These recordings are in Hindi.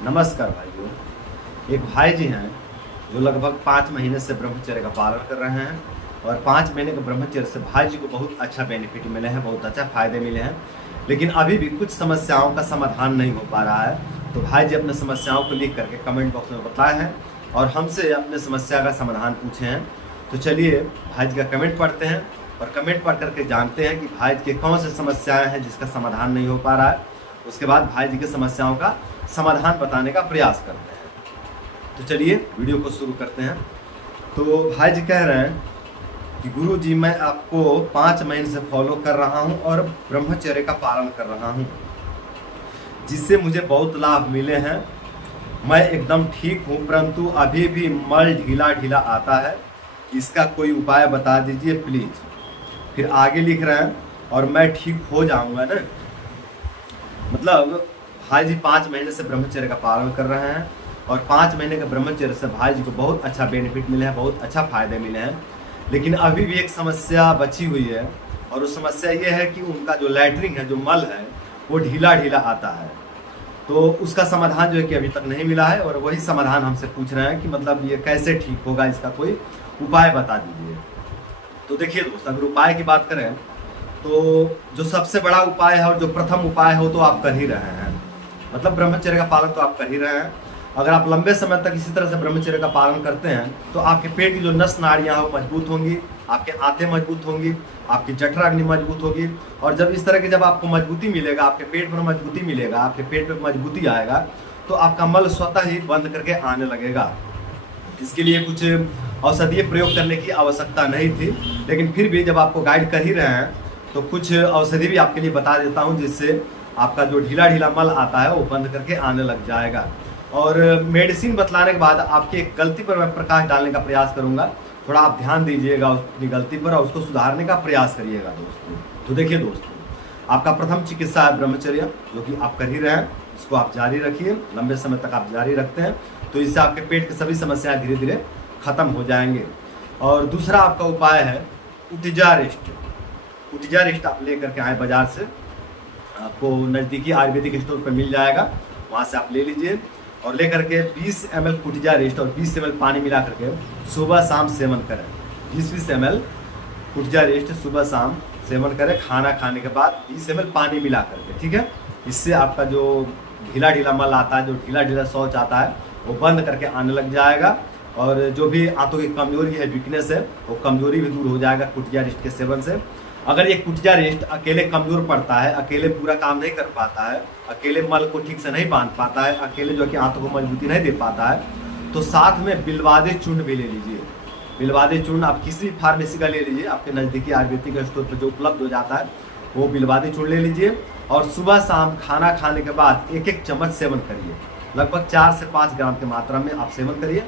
नमस्कार भाइयों। एक भाई जी हैं जो लगभग 5 महीने से ब्रह्मचर्य का पालन कर रहे हैं और 5 महीने के ब्रह्मचर्य से भाई जी को बहुत अच्छा बेनिफिट मिले हैं, बहुत अच्छा फायदे मिले हैं। लेकिन अभी भी कुछ समस्याओं का समाधान नहीं हो पा रहा है। तो भाई जी अपने समस्याओं को लिख करके कमेंट बॉक्स में बताए हैं और हमसे अपने समस्या का समाधान पूछे हैं। तो चलिए भाई जी का कमेंट पढ़ते हैं और कमेंट पढ़ करके जानते हैं कि भाई जी के कौन से समस्याएं हैं जिसका समाधान नहीं हो पा रहा है। उसके बाद भाई जी के समस्याओं का समाधान बताने का प्रयास करते हैं। तो चलिए वीडियो को शुरू करते हैं। तो भाई जी कह रहे हैं कि गुरु जी मैं आपको 5 महीने से फॉलो कर रहा हूं और ब्रह्मचर्य का पालन कर रहा हूं, जिससे मुझे बहुत लाभ मिले हैं। मैं एकदम ठीक हूं, परंतु अभी भी मल ढीला ढीला आता है। इसका कोई उपाय बता दीजिए प्लीज। फिर आगे लिख रहे हैं और मैं ठीक हो जाऊंगा ना। मतलब भाई जी 5 महीने से ब्रह्मचर्य का पालन कर रहे हैं और 5 महीने के ब्रह्मचर्य से भाई जी को बहुत अच्छा बेनिफिट मिले हैं, बहुत अच्छा फायदे मिले हैं। लेकिन अभी भी एक समस्या बची हुई है और उस समस्या ये है कि उनका जो लैटरिन है, जो मल है, वो ढीला ढीला आता है। तो उसका समाधान जो है कि अभी तक नहीं मिला है और वही समाधान हमसे पूछ रहे हैं कि मतलब ये कैसे ठीक होगा, इसका कोई उपाय बता दीजिए। तो देखिए दोस्त, अगर उपाय की बात करें तो जो सबसे बड़ा उपाय है और जो प्रथम उपाय है वो तो आप कर ही रहे हैं। मतलब ब्रह्मचर्य का पालन तो आप कर ही रहे हैं। अगर आप लंबे समय तक इसी तरह से ब्रह्मचर्य का पालन करते हैं तो आपके पेट की जो नस नाड़ियाँ हैं वो मजबूत होंगी, आपके आंतें मजबूत होंगी, आपकी जठराग्नि मजबूत होगी। और जब इस तरह की जब आपको मजबूती मिलेगा, आपके पेट पर मजबूती मिलेगा, आपके पेट पर मजबूती आएगा तो आपका मल स्वतः ही बंद करके आने लगेगा। इसके लिए कुछ औषधीय प्रयोग करने की आवश्यकता नहीं थी, लेकिन फिर भी जब आपको गाइड कर ही रहे हैं तो कुछ औषधि भी आपके लिए बता देता हूं, जिससे आपका जो ढीला ढीला मल आता है वो बंद करके आने लग जाएगा। और मेडिसिन बतलाने के बाद आपकी एक गलती पर मैं प्रकाश डालने का प्रयास करूंगा। थोड़ा आप ध्यान दीजिएगा अपनी गलती पर और उसको सुधारने का प्रयास करिएगा दोस्तों। तो देखिए दोस्तों, आपका प्रथम चिकित्सा है ब्रह्मचर्य, जो कि आप कर ही रहे हैं। इसको आप जारी रखिए, लंबे समय तक आप जारी रखते हैं तो इससे आपके पेट की सभी समस्याएं धीरे धीरे खत्म हो जाएंगे। और दूसरा आपका उपाय है उटिजा रेस्ट। उटिजा रेस्ट आप लेकर के आए बाजार से, आपको नज़दीकी आयुर्वेदिक स्टोर पर मिल जाएगा, वहाँ से आप ले लीजिए और लेकर के 20 ml कुटिजा रेस्ट और 20 ml पानी मिला करके सुबह शाम सेवन करें। 20-20 ml कुटिजा रेस्ट सुबह शाम सेवन करें, खाना खाने के बाद 20 ml पानी मिला करके, ठीक है। इससे आपका जो ढीला ढीला मल आता है, जो ढीला ढीला शौच आता है, वो बंद करके आने लग जाएगा। और जो भी आंतों की कमजोरी है, वीकनेस है, वो कमजोरी भी दूर हो जाएगा कुटिया रेस्ट के सेवन से। अगर ये कुटिया रेस्ट अकेले कमजोर पड़ता है, अकेले पूरा काम नहीं कर पाता है, अकेले मल को ठीक से नहीं बांध पाता है, अकेले जो कि आंतों को मजबूती नहीं दे पाता है, तो साथ में बिलवादे चूर्ण भी ले लीजिए। बिलवादे चूर्ण आप किसी भी फार्मेसी का ले लीजिए, आपके नज़दीकी आयुर्वेदिक स्टोर पर जो उपलब्ध हो जाता है वो बिलवादे चूर्ण ले लीजिए और सुबह शाम खाना खाने के बाद 1-1 चम्मच सेवन करिए। लगभग 4 से 5 ग्राम की मात्रा में आप सेवन करिए।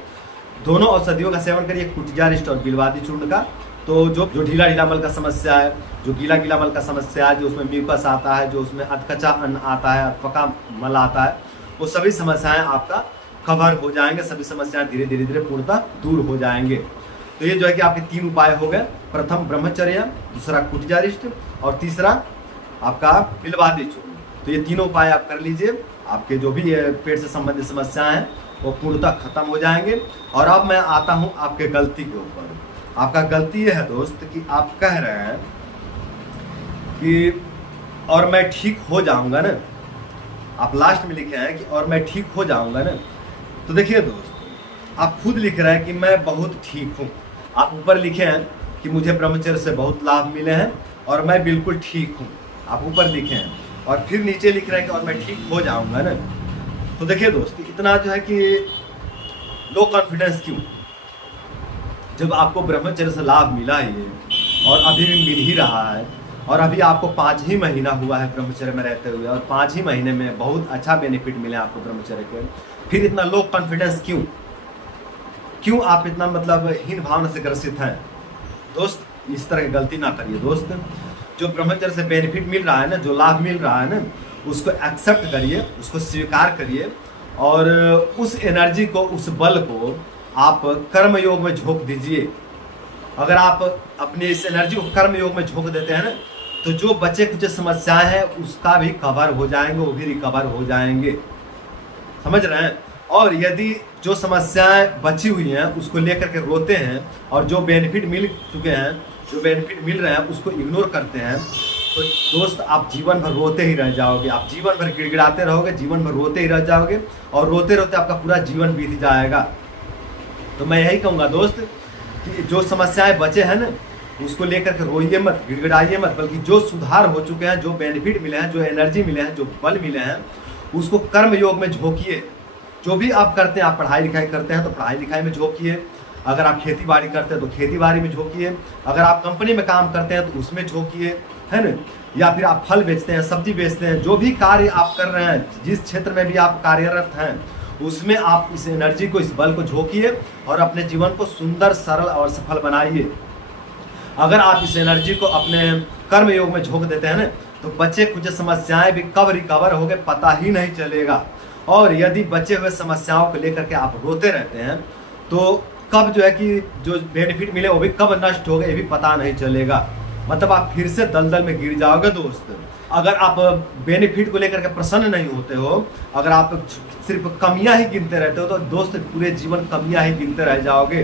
दोनों औषधियों का सेवन करिए, कुटिजा रेस्ट और बिलवादी चूर्ण का। तो जो ढीला ढीला मल का समस्या है, जो गीला गीला मल का समस्या है, जो उसमें म्यूकस आता है, जो उसमें अधकच्चा अन्न आता है, अधपका मल आता है, वो सभी समस्याएं आपका कवर हो जाएंगे। सभी समस्याएं धीरे धीरे धीरे पूर्णतः दूर हो जाएंगे। तो ये जो है कि आपके 3 उपाय हो गए। प्रथम ब्रह्मचर्य, दूसरा कुटिजा रेस्ट और तीसरा आपका बिलवादी चूर्ण। तो ये तीनों उपाय आप कर लीजिए, आपके जो भी पेट से संबंधित समस्याएं हैं वो पूर्णतः खत्म हो जाएंगे। और अब मैं आता हूं आपके गलती के ऊपर। आपका गलती ये है दोस्त कि आप कह रहे हैं कि और मैं ठीक हो जाऊंगा ना। आप लास्ट में लिखे हैं कि और मैं ठीक हो जाऊंगा ना। तो देखिए दोस्त, आप खुद लिख रहे हैं कि मैं बहुत ठीक हूं। आप ऊपर लिखे हैं कि मुझे ब्रह्मचर्य से बहुत लाभ मिले हैं और मैं बिल्कुल ठीक हूं, आप ऊपर लिखे हैं। और फिर नीचे लिख रहे हैं कि और मैं ठीक हो जाऊंगा ना। तो देखिए दोस्त, इतना जो है कि लो कॉन्फिडेंस क्यों, जब आपको ब्रह्मचर्य से लाभ मिला ही है और अभी भी मिल ही रहा है और अभी आपको 5 ही महीना हुआ है ब्रह्मचर्य में रहते हुए और 5 ही महीने में बहुत अच्छा बेनिफिट मिले आपको ब्रह्मचर्य के, फिर इतना लो कॉन्फिडेंस क्यों? क्यों आप इतना मतलब हीन भावना से ग्रसित हैं? दोस्त, इस तरह की गलती ना करिए दोस्त। जो ब्रह्मचर्य से बेनिफिट मिल रहा है ना, जो लाभ मिल रहा है ना, उसको एक्सेप्ट करिए, उसको स्वीकार करिए और उस एनर्जी को, उस बल को आप कर्म योग में झोंक दीजिए। अगर आप अपनी इस एनर्जी को कर्म योग में झोंक देते हैं ना, तो जो बचे कुछ समस्याएं हैं उसका भी कवर हो जाएंगे, वो भी रिकवर हो जाएंगे। समझ रहे हैं। और यदि जो समस्याएं बची हुई हैं उसको लेकर के रोते हैं और जो बेनिफिट मिल चुके हैं, जो बेनिफिट मिल रहे हैं उसको इग्नोर करते हैं, तो दोस्त आप जीवन भर रोते ही रह जाओगे, आप जीवन भर गिड़गिड़ाते रहोगे, जीवन भर रोते ही रह जाओगे और रोते रोते आपका पूरा जीवन बीत जाएगा। तो मैं यही कहूँगा दोस्त कि जो समस्याएं बचे हैं ना उसको लेकर के रोइए मत, गिड़गिड़ाइए मत, बल्कि जो सुधार हो चुके हैं, जो बेनिफिट मिले हैं, जो एनर्जी मिले हैं, जो बल मिले हैं, उसको कर्म योग में झोंकिए। जो भी आप करते हैं, आप पढ़ाई लिखाई करते हैं तो पढ़ाई लिखाई में झोंकिए, अगर आप खेती बाड़ी करते हैं तो खेती बाड़ी में झोंकिए, अगर आप कंपनी में काम करते हैं तो उसमें झोंकिए, है ना, या फिर आप फल बेचते हैं, सब्जी बेचते हैं, जो भी कार्य आप कर रहे हैं, जिस क्षेत्र में भी आप कार्यरत हैं उसमें आप इस एनर्जी को, इस बल को झोंकिए और अपने जीवन को सुंदर, सरल और सफल बनाइए। अगर आप इस एनर्जी को अपने कर्म योग में झोंक देते हैं ना तो बचे कुछ समस्याएं भी कब रिकवर हो गए पता ही नहीं चलेगा। और यदि बचे हुए समस्याओं को लेकर के आप रोते रहते हैं तो कब जो है कि जो बेनिफिट मिले वो भी कब नष्ट हो गए ये भी पता नहीं चलेगा। मतलब आप फिर से दलदल में गिर जाओगे दोस्त। अगर आप बेनिफिट को लेकर के प्रसन्न नहीं होते हो, अगर आप सिर्फ कमियां ही गिनते रहते हो तो दोस्त पूरे जीवन कमियां ही गिनते रह जाओगे,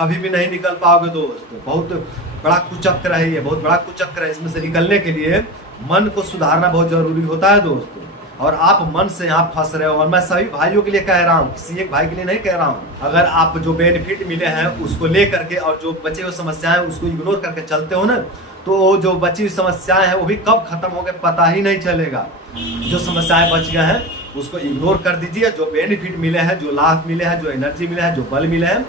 कभी भी नहीं निकल पाओगे दोस्त। बहुत बड़ा कुचक्र है ये, बहुत बड़ा कुचक्र है। इसमें से निकलने के लिए मन को सुधारना बहुत जरूरी होता है दोस्त। और आप मन से यहाँ फंस रहे हो, और मैं सभी भाइयों के लिए कह रहा हूँ, किसी एक भाई के लिए नहीं कह रहा हूँ। अगर आप जो बेनिफिट मिले हैं उसको लेकर के और जो बचे हुए समस्याएं उसको इग्नोर करके चलते हो ना तो जो बची हुई समस्याएं हैं वो भी कब खत्म हो गए पता ही नहीं चलेगा। जो समस्याएं बच गए हैं उसको इग्नोर कर दीजिए। जो बेनिफिट मिले हैं, जो लाभ मिले हैं, जो एनर्जी मिले हैं, जो बल मिले हैं,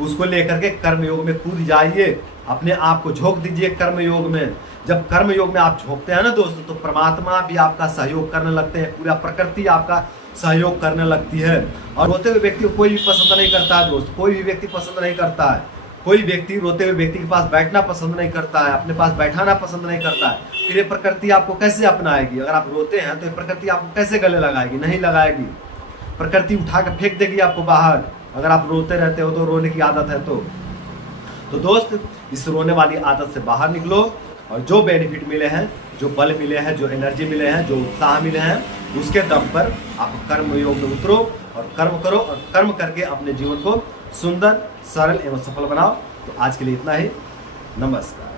उसको लेकर के कर्म योग में कूद जाइए, अपने आप को झोंक दीजिए कर्म योग में। जब कर्म योग में आप झोंकते हैं ना दोस्तों तो परमात्मा भी आपका सहयोग करने लगते हैं, पूरा प्रकृति आपका सहयोग करने लगती है। और रोते हुए व्यक्ति को कोई भी पसंद नहीं करता है दोस्त, कोई भी व्यक्ति पसंद नहीं करता है। कोई व्यक्ति रोते हुए व्यक्ति के पास बैठना पसंद नहीं करता है, अपने पास बैठाना पसंद नहीं करता है। फिर ये प्रकृति आपको कैसे अपनाएगी? अगर आप रोते हैं तो ये प्रकृति आपको कैसे गले लगाएगी? नहीं लगाएगी, प्रकृति उठा के फेंक देगी आपको बाहर। अगर आप रोते रहते हो तो, रोने की आदत है तो दोस्त इस रोने वाली आदत से बाहर निकलो और जो बेनिफिट मिले हैं, जो बल मिले हैं, जो एनर्जी मिले हैं, जो उत्साह मिले हैं, उसके दम पर आप कर्म योग में उतरो और कर्म करो और कर्म करके अपने जीवन को सुंदर, सरल एवं सफल बनाओ। तो आज के लिए इतना ही। नमस्कार।